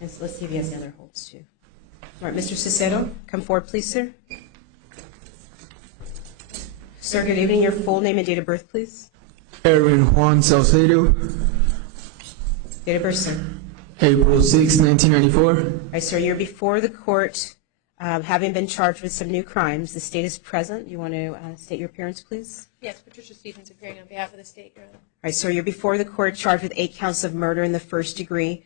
And so let's see if he has the other holds too. All right, Mr. Saucedo, come forward, please, sir. Sir, good evening. Your full name and date of birth, please. Aaron Saucedo, Date of birth, sir. April 6, 1994. All right, sir, you're before the court, having been charged with some new crimes. The state is present. You want to state your appearance, please? Yes, Patricia Stevens appearing on behalf of the state, Your Honor. All right, sir, you're before the court charged with 8 counts of murder in the first degree,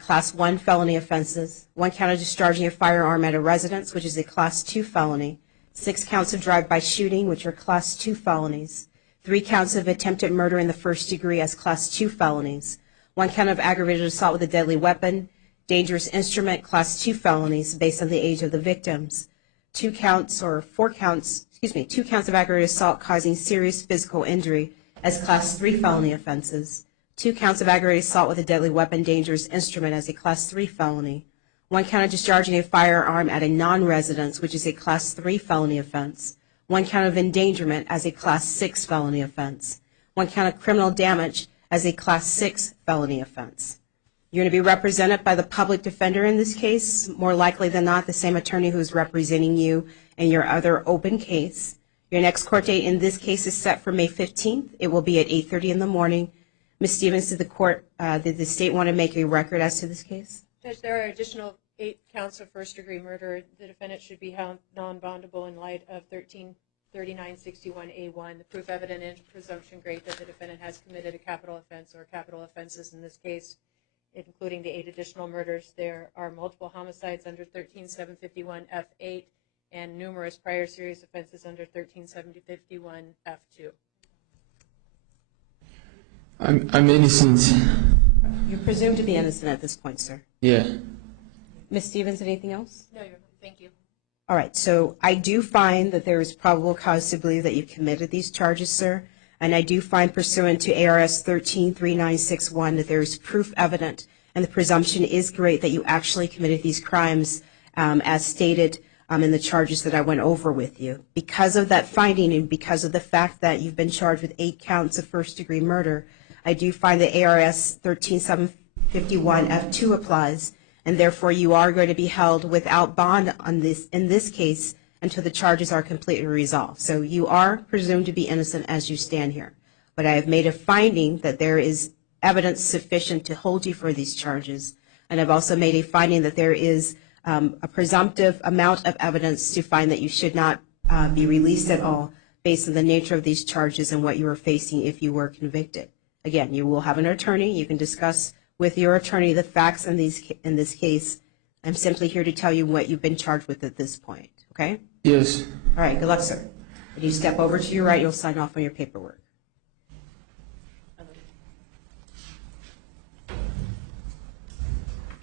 Class 1 felony offenses, 1 count of discharging a firearm at a residence, which is a Class 2 felony, 6 counts of drive-by shooting, which are Class 2 felonies, 3 counts of attempted murder in the first degree as Class 2 felonies, 1 count of aggravated assault with a deadly weapon, dangerous instrument, Class 2 felonies based on the age of the victims, 2 counts of aggravated assault causing serious physical injury as Class 3 felony offenses, 2 counts of aggravated assault with a deadly weapon, dangerous instrument as a Class 3 felony, 1 count of discharging a firearm at a non-residence, which is a Class 3 felony offense, 1 count of endangerment as a Class 6 felony offense, 1 count of criminal damage as a Class 6 felony offense. You're going to be represented by the public defender in this case, more likely than not the same attorney who is representing you in your other open case. Your next court date in this case is set for May 15th. It will be at 8:30 in the morning. Ms. Stevens, did the state want to make a record as to this case? Judge, there are additional 8 counts of first-degree murder. The defendant should be held non-bondable in light of 133961A1. The proof evident and presumption great that the defendant has committed a capital offense or capital offenses in this case, including the 8 additional murders. There are multiple homicides under 13751F8 and numerous prior serious offenses under 13751F2. I'm innocent. You're presumed to be innocent at this point, sir. Yeah. Ms. Stevens, anything else? No, Your Honor. Thank you. All right, so I do find that there is probable cause to believe that you committed these charges, sir, and I do find pursuant to ARS 133961 that there is proof evident, and the presumption is great that you actually committed these crimes as stated in the charges that I went over with you. Because of that finding and because of the fact that you've been charged with 8 counts of first-degree murder, I do find that ARS 13751F2 applies, and therefore you are going to be held without bond on in this case until the charges are completely resolved. So you are presumed to be innocent as you stand here. But I have made a finding that there is evidence sufficient to hold you for these charges, and I've also made a finding that there is a presumptive amount of evidence to find that you should not be released at all based on the nature of these charges and what you are facing if you were convicted. Again, you will have an attorney. You can discuss with your attorney the facts in this case. I'm simply here to tell you what you've been charged with at this point, okay? Yes. All right, good luck, sir. When you step over to your right, you'll sign off on your paperwork.